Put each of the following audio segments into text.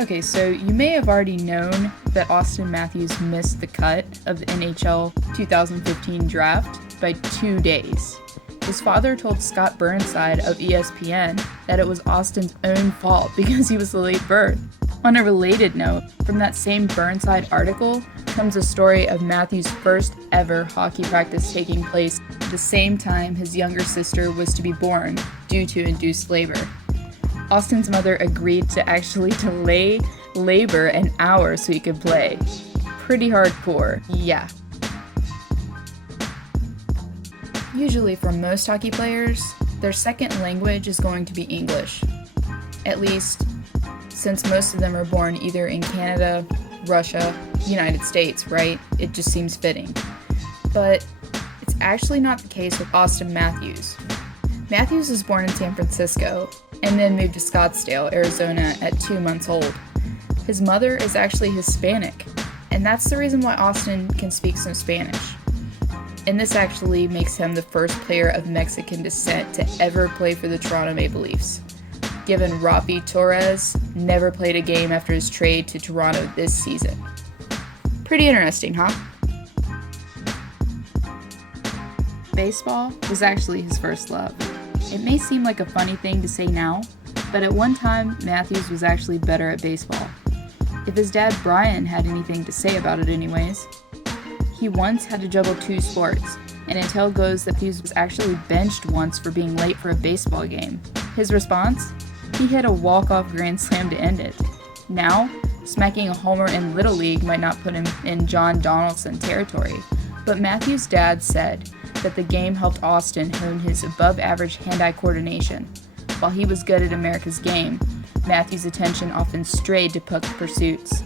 Okay, so you may have already known that Auston Matthews missed the cut of the NHL 2015 draft by 2 days. His father told Scott Burnside of ESPN that it was Auston's own fault because he was a late birth. On a related note, from that same Burnside article comes a story of Matthews' first ever hockey practice taking place at the same time his younger sister was to be born due to induced labor. Auston's mother agreed to actually delay labor an hour so he could play. Pretty hardcore, yeah. Usually for most hockey players, their second language is going to be English. At least, since most of them are born either in Canada, Russia, United States, right? It just seems fitting. But it's actually not the case with Auston Matthews. Matthews was born in San Francisco and then moved to Scottsdale, Arizona at 2 months old. His mother is actually Hispanic, and that's the reason why Auston can speak some Spanish. And this actually makes him the first player of Mexican descent to ever play for the Toronto Maple Leafs, given Rafi Torres never played a game after his trade to Toronto this season. Pretty interesting, huh? Baseball was actually his first love. It may seem like a funny thing to say now, but at one time, Matthews was actually better at baseball. If his dad Brian had anything to say about it anyways. He once had to juggle 2 sports, and a tale goes that Matthews was actually benched once for being late for a baseball game. His response? He hit a walk-off grand slam to end it. Now, smacking a homer in Little League might not put him in John Donaldson territory, but Matthews' dad said that the game helped Auston hone his above-average hand-eye coordination. While he was good at America's game, Matthews' attention often strayed to puck pursuits.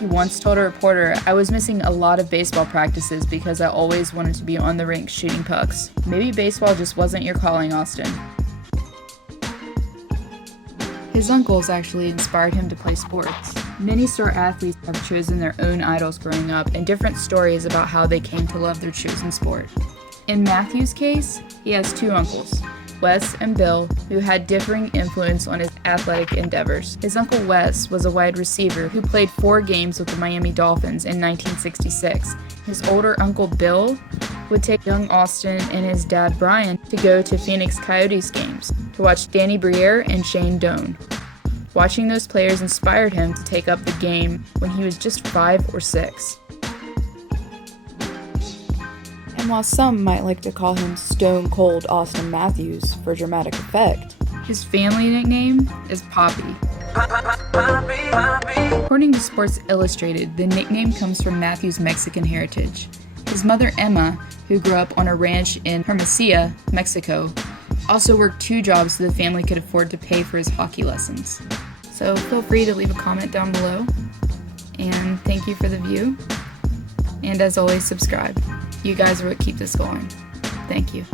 He once told a reporter, "I was missing a lot of baseball practices because I always wanted to be on the rink shooting pucks." Maybe baseball just wasn't your calling, Auston. His uncles actually inspired him to play sports. Many star athletes have chosen their own idols growing up, and different stories about how they came to love their chosen sport. In Matthews' case, he has 2 uncles, Wes and Bill, who had differing influence on his athletic endeavors. His uncle Wes was a wide receiver who played 4 games with the Miami Dolphins in 1966. His older uncle Bill would take young Auston and his dad Brian to go to Phoenix Coyotes games to watch Danny Briere and Shane Doan. Watching those players inspired him to take up the game when he was just 5 or 6. And while some might like to call him Stone Cold Auston Matthews for dramatic effect, his family nickname is Poppy. According to Sports Illustrated, the nickname comes from Matthews' Mexican heritage. His mother Emma, who grew up on a ranch in Hermosillo, Mexico, also worked 2 jobs so the family could afford to pay for his hockey lessons. So feel free to leave a comment down below, and thank you for the view. And as always, subscribe. You guys are what keep this going. Thank you.